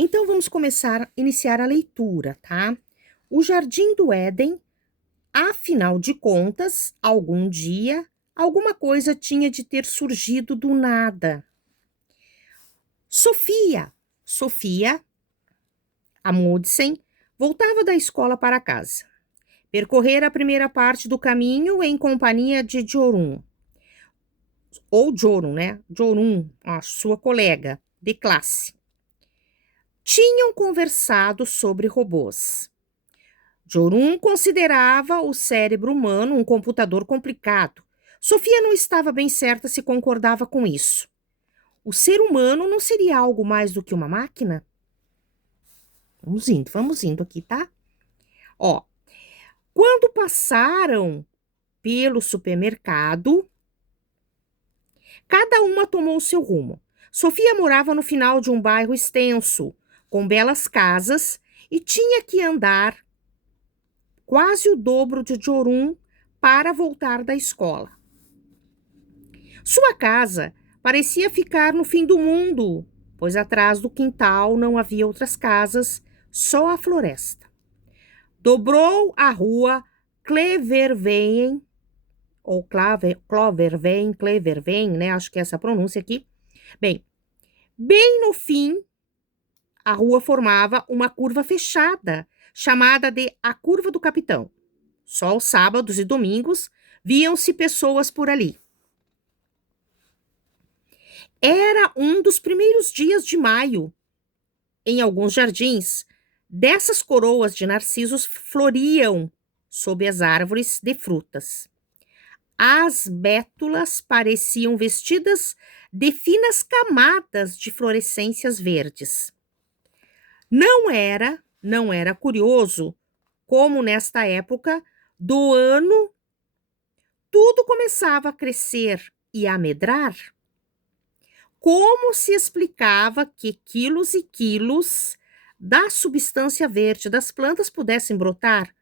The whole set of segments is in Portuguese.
Então vamos iniciar a leitura, tá? O Jardim do Éden, afinal de contas, algum dia, alguma coisa tinha de ter surgido do nada. Sofia Amundsen, voltava da escola para casa. Percorrera a primeira parte do caminho em companhia de Jorun, ou Jorun, né? Jorun, a sua colega de classe. Tinham conversado sobre robôs. Jorun considerava o cérebro humano um computador complicado. Sofia não estava bem certa se concordava com isso. O ser humano não seria algo mais do que uma máquina? Vamos indo aqui, tá? Ó, quando passaram pelo supermercado, cada uma tomou o seu rumo. Sofia morava no final de um bairro extenso, com belas casas, e tinha que andar quase o dobro de Jorun para voltar da escola. Sua casa parecia ficar no fim do mundo, pois atrás do quintal não havia outras casas, só a floresta. Dobrou a rua Cleverveien, ou Cloverveien, né? Acho que é essa a pronúncia aqui. Bem no fim, a rua formava uma curva fechada, chamada de a Curva do Capitão. Só aos sábados e domingos viam-se pessoas por ali. Era um dos primeiros dias de maio. Em alguns jardins, dessas coroas de narcisos floriam sob as árvores de frutas. As bétulas pareciam vestidas de finas camadas de florescências verdes. Não era curioso como nesta época do ano tudo começava a crescer e a medrar? Como se explicava que quilos e quilos da substância verde das plantas pudessem brotar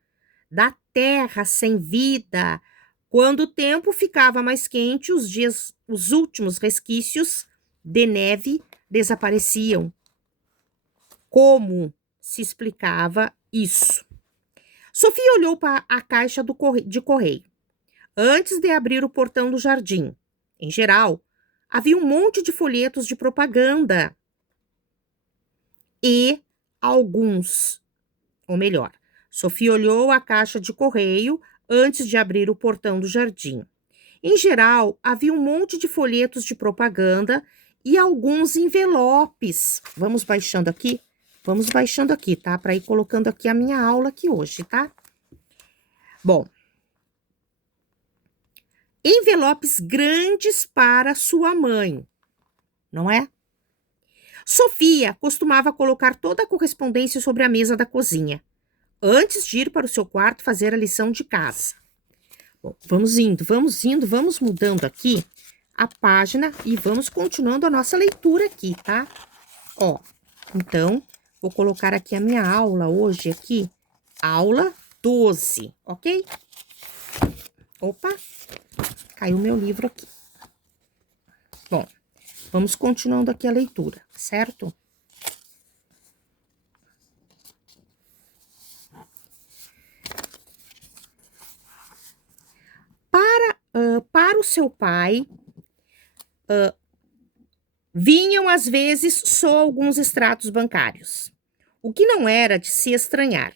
da terra sem vida, quando o tempo ficava mais quente, os últimos resquícios de neve desapareciam? Como se explicava isso? Sofia olhou para a caixa de correio antes de abrir o portão do jardim. Em geral, havia um monte de folhetos de propaganda e alguns, ou melhor, Sofia olhou a caixa de correio antes de abrir o portão do jardim. Em geral, havia um monte de folhetos de propaganda e alguns envelopes. Vamos baixando aqui, tá? Para ir colocando aqui a minha aula aqui hoje, tá? Bom, envelopes grandes para sua mãe, não é? Sofia costumava colocar toda a correspondência sobre a mesa da cozinha, antes de ir para o seu quarto fazer a lição de casa. Bom, vamos mudando aqui a página e vamos continuando a nossa leitura aqui, tá? Ó, então, vou colocar aqui a minha aula hoje aqui, aula 12, ok? Opa, caiu meu livro aqui. Bom, vamos continuando aqui a leitura, certo? Para o seu pai, vinham às vezes só alguns extratos bancários, o que não era de se estranhar,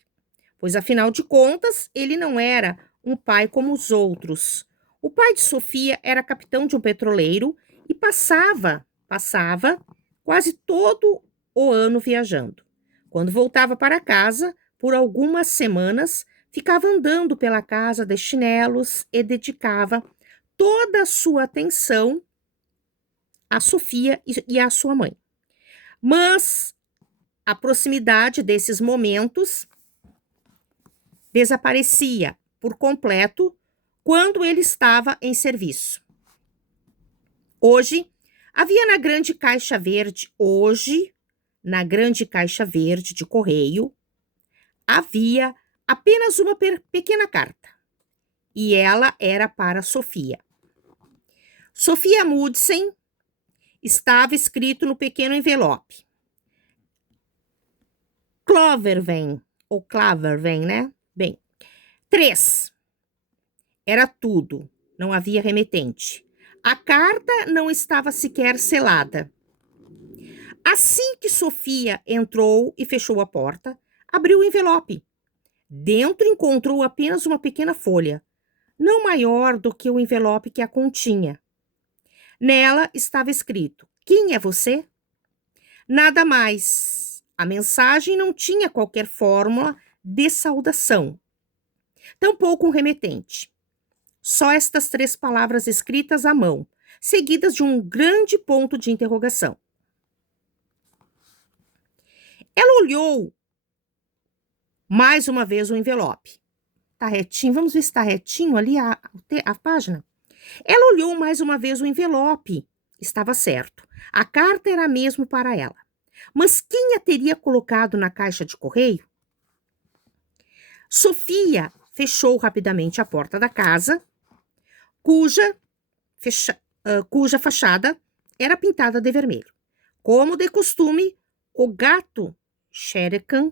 pois afinal de contas ele não era um pai como os outros. O pai de Sofia era capitão de um petroleiro e passava quase todo o ano viajando. Quando voltava para casa, por algumas semanas, ficava andando pela casa de chinelos e dedicava toda a sua atenção a Sofia e a sua mãe. Mas a proximidade desses momentos desaparecia por completo quando ele estava em serviço. Na grande caixa verde de correio, havia apenas uma pequena carta. E ela era para Sofia. Sofia Amundsen estava escrito no pequeno envelope. Cloverven, ou Claverven, né? Bem, 3. Era tudo, não havia remetente. A carta não estava sequer selada. Assim que Sofia entrou e fechou a porta, abriu o envelope. Dentro encontrou apenas uma pequena folha, não maior do que o envelope que a continha. Nela estava escrito: "Quem é você?" Nada mais. A mensagem não tinha qualquer fórmula de saudação, tampouco um remetente. Só estas 3 palavras escritas à mão, seguidas de um grande ponto de interrogação. Ela olhou mais uma vez o envelope. Tá retinho? Vamos ver se tá retinho ali a página. Ela olhou mais uma vez o envelope. Estava certo. A carta era mesmo para ela. Mas quem a teria colocado na caixa de correio? Sofia fechou rapidamente a porta da casa, cuja fachada era pintada de vermelho. Como de costume, o gato Xerecan,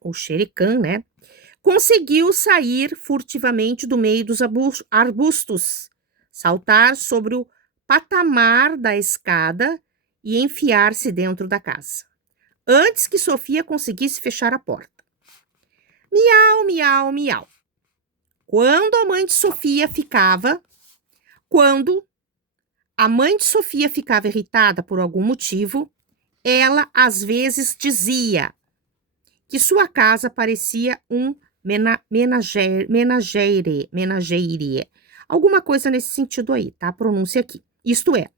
ou Xerecan, né, conseguiu sair furtivamente do meio dos arbustos, saltar sobre o patamar da escada e enfiar-se dentro da casa, antes que Sofia conseguisse fechar a porta. Miau, miau, miau. Quando a mãe de Sofia ficava irritada por algum motivo, ela às vezes dizia que sua casa parecia um menagerie. Alguma coisa nesse sentido aí, tá? A pronúncia aqui. Isto é,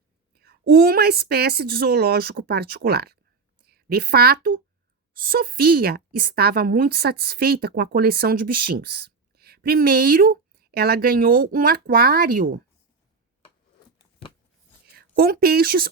uma espécie de zoológico particular. De fato, Sofia estava muito satisfeita com a coleção de bichinhos. Primeiro, ela ganhou um aquário com peixes